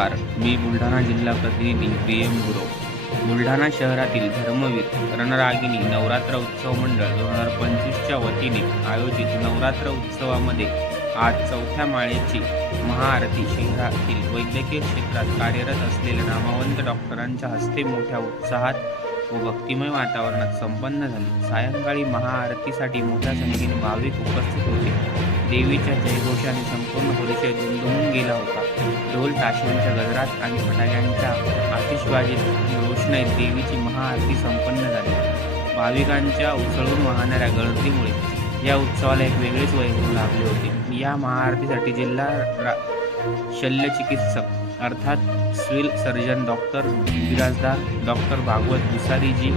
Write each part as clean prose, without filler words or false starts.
नमस्कार. मी बुलढाणा जिल्हा प्रतिनिधी PM गुरव. बुलढाणा शहरातील धर्मवीर रणरागिणी नवरात्र उत्सव मंडळ 2025च्या वतीने आयोजित नवरात्र उत्सवामध्ये आज चौथ्या माळेची महाआरती शहरातील वैद्यकीय क्षेत्रात कार्यरत असलेल्या नामवंत डॉक्टरांच्या हस्ते मोठ्या उत्साहात व भक्तिमय वातावरणात संपन्न झाली. सायंकाळी महाआरतीसाठी मोठ्या संख्येने भाविक उपस्थित होते. देवीच्या जयघोषाने संपूर्ण परिसर दुमदुमून गेला होता. ढोल ताशांच्या गजरात आणि फटाक्यांच्या आतिषबाजीत रोषणाईत देवीची महाआरती संपन्न झाली. भाविकांच्या उसळून वाहणाऱ्या गर्दीमुळे या उत्सवाला एक वेगळेच वैभव लाभले होते. या महाआरतीसाठी जिल्हा शल्यचिकित्सक अर्थात civil surgeon doctor Birajdar, doctor Bhagwat Bhusariji,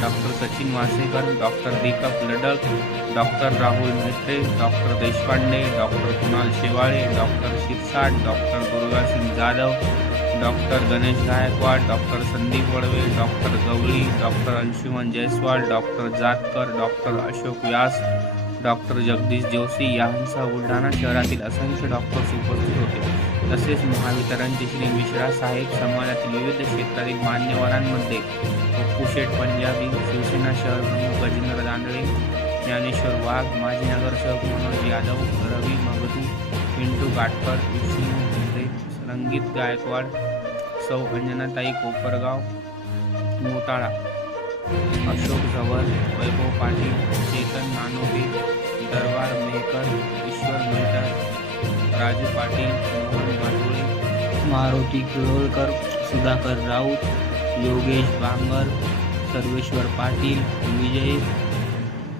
doctor Sachin Wasekar, doctor Deepak Ladak, doctor Rahul Mhetre, doctor Deshpande, doctor Kunal Shewale, doctor Shirsat, doctor Durgasing Jadhav, doctor Ganesh Gaikwad, doctor Sandeep Wadwe, doctor Gawali, doctor Anshuman Jaiswal, doctor Jatkar, doctor Ashok Vyas, doctor Jagdish Joshi यांसह बुलढाणा शहरातील असंख्य डॉक्टर्स उपस्थित होते. तसेच महावितरणचे श्री मिश्रा साहेब, समाजातील विविध क्षेत्रातील मान्यवरांमध्ये पप्पू शेठ पंजाबी, शिवसेना शहर प्रमुख गजेंद्र दांडळे, ज्ञानेश्वर वाघ, माजी नगरसेवक मनोज यादव, रवी मगदू, पिंटू गाटकर, विष्णू मुंडे, रंगीत गायकवाड, सौ अंजनाताई कोपरगाव मोताळा, अशोक झवर, वैभव पाटील, चेतन नानोटे, दरबार मेहकर, ईश्वर मेहतर, राजू पाटील, मोहन माटोळे, मारुती किरोळकर, सुधाकर राऊत, योगेश बांगर, सर्वेश्वर पाटील, विजय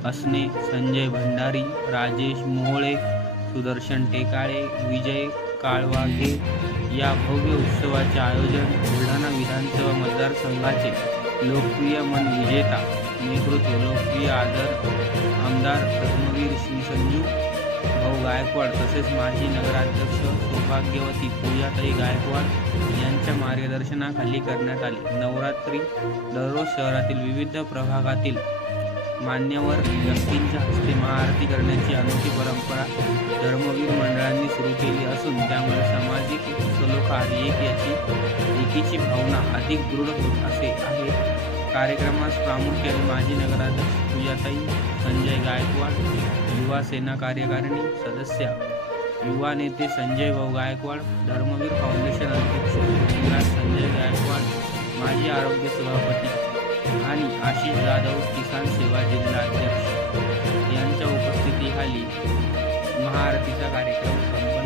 असने, संजय भंडारी, राजेश मोहोळे, सुदर्शन टेकाळे, विजय काळवाघे या भव्य उत्सवाचे आयोजन बुलढाणा विधानसभा मतदारसंघाचे लोकप्रिय मन विजेता नेतृत्व लोकप्रिय आमदार धर्मवीर श्री संजू भाऊ गायकवाड तसेच माजी नगराध्यक्ष सौभाग्यवती पूजाताई गायकवाड यांच्या मार्गदर्शनाखाली करण्यात आले. नवरात्री दररोज शहरातील विविध प्रभागातील मान्यवर व्यक्तींच्या हस्ते महाआरती करण्याची अनोखी परंपरा धर्मवीर मंडळांनी सुरू केली असून त्यामुळे सामाजिक सलोखा आणि एकीची भावना अधिक दृढ होत असे आहे. कार्यक्रमास प्रामुख्याने माजी नगराध्यक्ष पूजाताई, संजय गायकवाड, युवा सेना कार्यकारिणी सदस्य, युवा नेते संजय भाऊ गायकवाड, धर्मवीर फाउंडेशन अध्यक्ष युवराज संजय गायकवाड, माजी आरोग्य सभापती आणि आशिष जाधव किसान सेवा जिल्हा अध्यक्ष यांच्या उपस्थितीखाली महाआरतीचा कार्यक्रम संपन्न